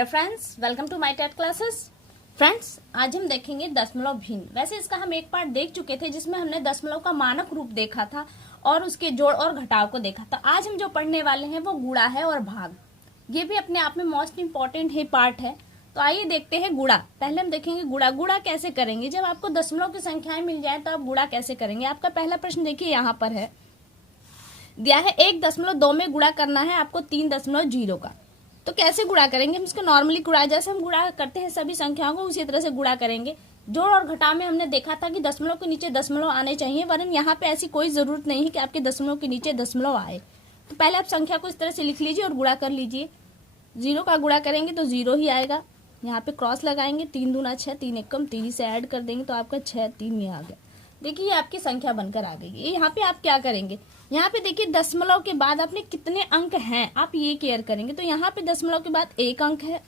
Hello friends, welcome to my TET classes. Friends, आज हम देखेंगे दशमलव भिन्न। वैसे इसका हम एक पार्ट देख चुके थे जिसमें हमने दशमलव का मानक रूप देखा था और उसके जोड़ और घटाव को देखा था। आज हम जो पढ़ने वाले हैं वो गुणा है और भाग। ये भी अपने आप में मोस्ट इम्पोर्टेंट है पार्ट है। तो आइए देखते हैं गुणा। पहले हम देखेंगे गुणा। गुणा कैसे करेंगे? जब आपको दशमलव की संख्याएं मिल जाए तो आप गुणा कैसे करेंगे? आपका पहला प्रश्न देखिए यहाँ पर है, दिया है 1.2 में गुणा करना है आपको 3.0 का। तो कैसे गुणा करेंगे? हम इसको नॉर्मली गुणा, जैसे हम गुणा करते हैं सभी संख्याओं को उसी तरह से गुणा करेंगे। जोड़ और घटाव में हमने देखा था कि दशमलव के नीचे दशमलव आने चाहिए, वरन यहाँ पे ऐसी कोई जरूरत नहीं है कि आपके दशमलव के नीचे दशमलव आए। तो पहले आप संख्या को इस तरह से लिख लीजिए और गुणा कर लीजिए। 0 का गुणा करेंगे तो 0 ही आएगा। यहाँ पे क्रॉस लगाएंगे, 3 दूना 6, 3 एकम 3 से ऐड कर देंगे तो आपका 6 3 आ गया। देखिए ये आपकी संख्या बनकर आ गई। यहाँ पे आप क्या करेंगे? यहाँ पे देखिए दशमलव के बाद आपने कितने अंक हैं आप ये केयर करेंगे। तो यहाँ पे दशमलव के बाद 1 अंक है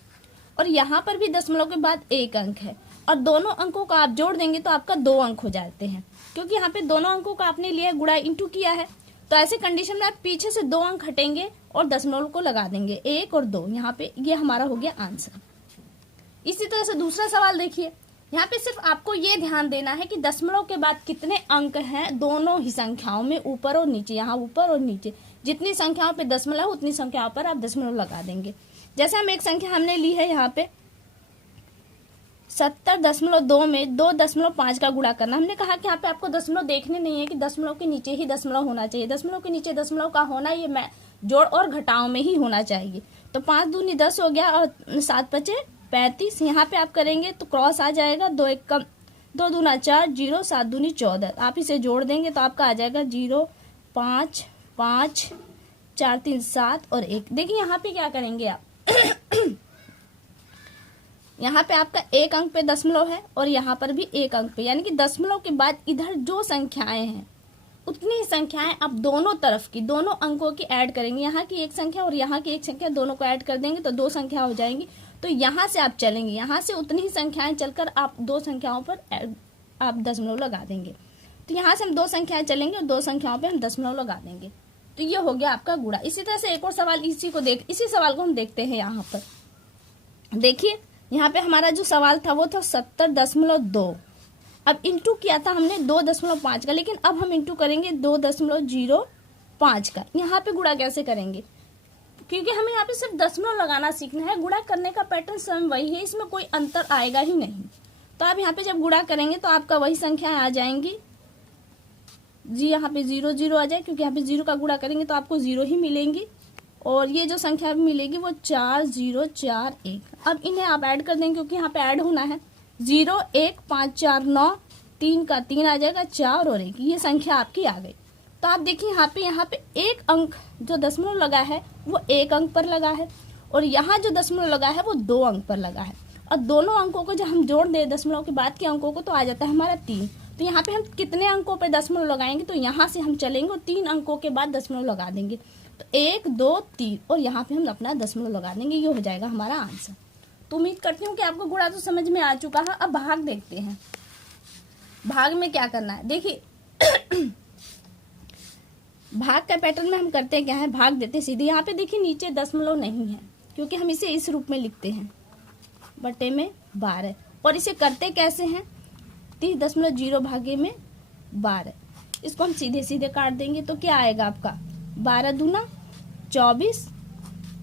और यहाँ पर भी दशमलव के बाद 1 अंक है और दोनों अंकों को आप जोड़ देंगे तो आपका 2 अंक हो जाते हैं, क्योंकि यहाँ पे दोनों अंकों का आपने लिया गुणा इंटू किया है। तो ऐसे कंडीशन में आप पीछे से 2 अंक हटेंगे और दशमलव को लगा देंगे 1 और 2। यहाँ पे ये हमारा हो गया आंसर। इसी तरह से दूसरा सवाल देखिए। यहाँ पे सिर्फ आपको ये ध्यान देना है कि दशमलव के बाद कितने अंक हैं दोनों ही संख्याओं में, ऊपर और नीचे। यहाँ ऊपर और नीचे जितनी संख्याओं पे दशमलव उतनी संख्याओं पर आप दशमलव लगा देंगे। जैसे हम एक संख्या हमने ली है यहाँ पे 70.2 में 2.5 का गुणा करना। हमने कहा कि यहाँ पे आपको दशमलव देखने नहीं है कि दशमलव के नीचे ही दशमलव होना चाहिए। दशमलव के नीचे दशमलव का होना ये जोड़ और घटाव में ही होना चाहिए। तो 5 दूनी 10 हो गया और 7 पचे 35। यहाँ पे आप करेंगे तो क्रॉस आ जाएगा, 2 एकम 2 दूना 4, 0 7 दूनी 14। आप इसे जोड़ देंगे तो आपका आ जाएगा 0 5 5 4 3 7 और 1। देखिए यहाँ पे क्या करेंगे आप यहाँ पे आपका 1 अंक पे दशमलव है और यहाँ पर भी 1 अंक पे, यानी कि दशमलव के बाद इधर जो संख्याएं हैं उतनी ही संख्याएं आप दोनों तरफ की, दोनों अंकों की ऐड करेंगे। यहाँ की एक संख्या और यहाँ की एक संख्या दोनों को ऐड कर देंगे तो 2 संख्या हो जाएंगी। तो यहाँ से आप चलेंगे, यहाँ से उतनी ही संख्याएं चलकर आप 2 संख्याओं पर आप दशमलव लगा देंगे। तो यहाँ से हम 2 संख्याएं चलेंगे और 2 संख्याओं पे हम दशमलव लगा देंगे। तो ये हो गया आपका गुणा। इसी तरह से एक और सवाल इसी सवाल को हम देखते हैं। यहाँ पर देखिए, यहाँ पे हमारा जो सवाल था वो था 70.2। अब इंटू किया था हमने 2.5 का, लेकिन अब हम इंटू करेंगे 2.05 का। यहाँ पे गुणा कैसे करेंगे? क्योंकि हमें यहाँ पे सिर्फ दशमलव लगाना सीखना है, गुणा करने का पैटर्न स्वयं वही है, इसमें कोई अंतर आएगा ही नहीं। तो आप यहाँ पे जब गुणा करेंगे तो आपका वही संख्या आ जाएंगी जी। यहाँ पे 0 0 आ जाए, क्योंकि यहाँ पे 0 का गुणा करेंगे तो आपको 0 ही मिलेंगी और ये जो संख्या मिलेगी वो 4 0 4 1। अब इन्हें आप ऐड कर देंगे, क्योंकि यहाँ पे ऐड होना है। 0 1 5 4 9, 3 का 3 आ जाएगा, 4 और 1, ये संख्या आपकी आ गई। तो आप देखिए यहाँ पे 1 अंक जो दशमलव लगा है वो 1 अंक पर लगा है और यहाँ जो दशमलव लगा है वो 2 अंक पर लगा है। और दोनों अंकों को जब हम जोड़ दें दशमलव के बाद के अंकों को तो आ जाता है हमारा 3। तो यहाँ पे हम कितने अंकों पर दशमलव लगाएंगे? तो यहाँ से हम चलेंगे और 3 अंकों के बाद दशमलव लगा देंगे। तो 1 2 3 और यहाँ पे हम अपना दशमलव लगा देंगे। ये हो जाएगा हमारा आंसर। तो उम्मीद करती हूँ कि आपको गुणा तो समझ में आ चुका है। अब भाग देखते हैं। भाग में क्या करना है देखिए भाग का पैटर्न में हम करते हैं क्या है, भाग देते सीधे। यहाँ पे देखिए नीचे दशमलव नहीं है, क्योंकि हम इसे इस रूप में लिखते हैं बटे में 12। और इसे करते कैसे हैं? 30.0 भागे में 12। इसको हम सीधे सीधे काट देंगे तो क्या आएगा आपका 12 दूना 24,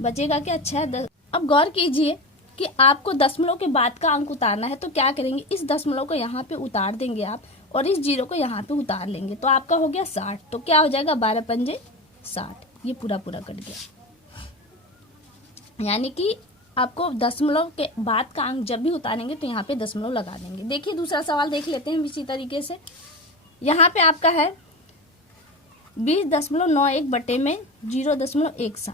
बचेगा क्या 6 10। अब गौर कीजिए कि आपको दशमलव के बाद का अंक उतारना है, तो क्या करेंगे? इस दशमलव को यहाँ पे उतार देंगे आप और इस 0 को यहाँ पे उतार लेंगे तो आपका हो गया 60। तो क्या हो जाएगा 12 पंजे 60। ये पूरा पूरा कट गया। यानी कि आपको दशमलव के बाद का अंक जब भी उतारेंगे तो यहाँ पे दशमलव लगा देंगे। देखिए दूसरा सवाल देख लेते हैं इसी तरीके से। यहाँ पे आपका है 20.91 बटे में 0.17।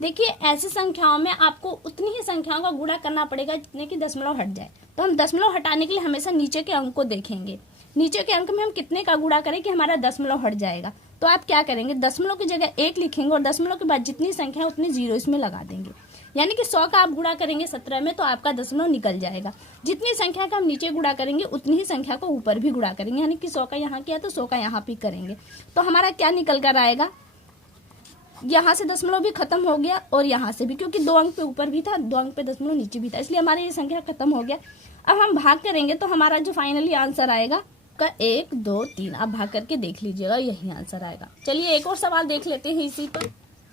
देखिए ऐसी संख्याओं में आपको उतनी ही संख्याओं का गुणा करना पड़ेगा जितने की दशमलव हट जाए। तो हम दशमलव हटाने के लिए हमेशा नीचे के अंक को देखेंगे। नीचे के अंक में हम कितने का गुणा करें कि हमारा दशमलव हट जाएगा। तो आप क्या करेंगे? दशमलव की जगह 1 लिखेंगे और दशमलव के बाद जितनी संख्या है उतनी 0 इसमें लगा देंगे। यानी कि 100 का आप गुणा करेंगे 17 में तो आपका दशमलव निकल जाएगा। जितनी संख्या का हम नीचे गुणा करेंगे उतनी ही संख्या को ऊपर भी गुणा करेंगे। यानी कि 100 का यहाँ किया तो 100 का यहाँ भी करेंगे। तो हमारा क्या निकल कर आएगा यहाँ से दशमलव भी खत्म हो गया और यहाँ से भी, क्योंकि 2 अंक पे ऊपर भी था, 2 अंक पे दशमलव नीचे भी था, इसलिए हमारा ये संख्या खत्म हो गया। अब हम भाग करेंगे तो हमारा जो फाइनली आंसर आएगा का 1 2 3, आप भाग करके देख लीजिएगा, यही आंसर आएगा। चलिए एक और सवाल देख लेते हैं इसी पर।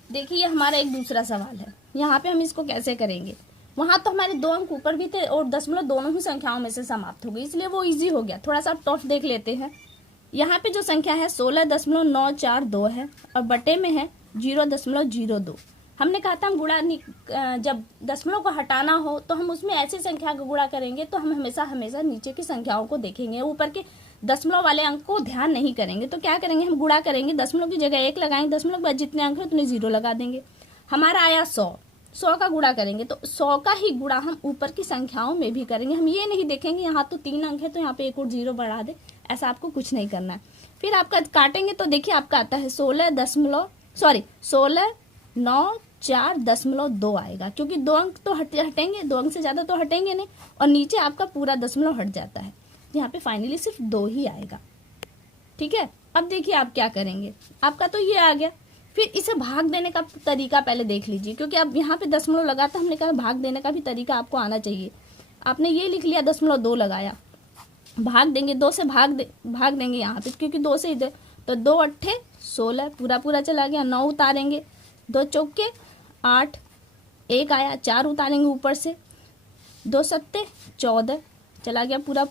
देखिए हमारा एक दूसरा सवाल है, यहाँ पे हम इसको कैसे करेंगे। वहां तो हमारे 2 अंक ऊपर भी थे और दशमलव दोनों ही संख्याओं में से समाप्त हो गई, इसलिए वो इजी हो गया। थोड़ा सा टफ देख लेते हैं। यहाँ पे जो संख्या है 16.942 है और बटे में है 0.02। हमने कहा था हम गुणा जब दशमलव को हटाना हो तो हम उसमें ऐसी संख्या का गुणा करेंगे, तो हम हमेशा हमेशा नीचे की संख्याओं को देखेंगे, ऊपर के दशमलव वाले अंक को ध्यान नहीं करेंगे। तो क्या करेंगे, हम गुणा करेंगे, दशमलव की जगह 1 लगाएंगे, दशमलव के बाद जितने अंक है उतने 0 लगा देंगे। हमारा आया 100 का गुणा करेंगे, तो 100 का ही गुणा हम ऊपर की संख्याओं में भी करेंगे। हम ये नहीं देखेंगे यहाँ तो 3 अंक है तो यहाँ पे एक और 0 बढ़ा दे, ऐसा आपको कुछ नहीं करना है। फिर आपका काटेंगे तो देखिए आपका आता है 16.942 आएगा, क्योंकि 2 अंक तो हटेंगे, 2 अंक से ज्यादा तो हटेंगे नहीं, और नीचे आपका पूरा दशमलव हट जाता है। यहाँ पे फाइनली सिर्फ 2 ही आएगा। ठीक है, अब देखिए आप क्या करेंगे, आपका तो ये आ गया। फिर इसे भाग देने का तरीका पहले देख लीजिए, क्योंकि अब यहाँ पे दशमलव लगा था, हमने कहा भाग देने का भी तरीका आपको आना चाहिए। आपने ये लिख लिया, 2 लगाया, भाग देंगे, 2 से भाग देंगे यहाँ पे, क्योंकि 2 से इधर, तो 2 अट्ठे 16 पूरा चला गया। 9 उतारेंगे, 2 चौके 8, 1 आया, 4 उतारेंगे ऊपर से, 2 सत्ते 14 चला गया पूरा।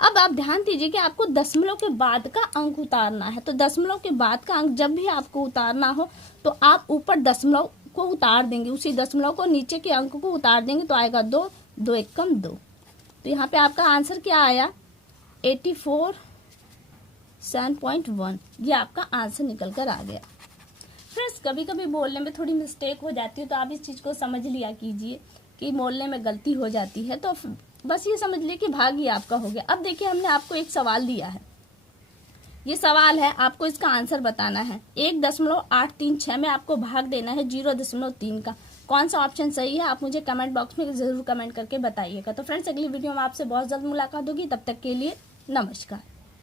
अब आप ध्यान दीजिए कि आपको दशमलव के बाद का अंक उतारना है, तो दशमलव के बाद का अंक जब भी आपको उतारना हो तो आप ऊपर दशमलव को उतार देंगे, उसी दशमलव को नीचे के अंक को उतार देंगे, तो आएगा 2, 2 एकम 2। तो यहाँ पे आपका आंसर क्या आया, 84.1, ये आपका आंसर निकल कर आ गया। फ्रेंड्स कभी कभी बोलने में थोड़ी मिस्टेक हो जाती है, तो आप इस चीज़ को समझ लिया कीजिए कि बोलने में गलती हो जाती है, तो बस ये समझ लिए कि भाग ही आपका हो गया। अब देखिए हमने आपको एक सवाल दिया है, ये सवाल है, आपको इसका आंसर बताना है। 1.836 में आपको भाग देना है 0.3 का। कौन सा ऑप्शन सही है आप मुझे कमेंट बॉक्स में जरूर कमेंट करके बताइएगा। तो फ्रेंड्स अगली वीडियो में आपसे बहुत जल्द मुलाकात होगी, तब तक के लिए नमस्कार।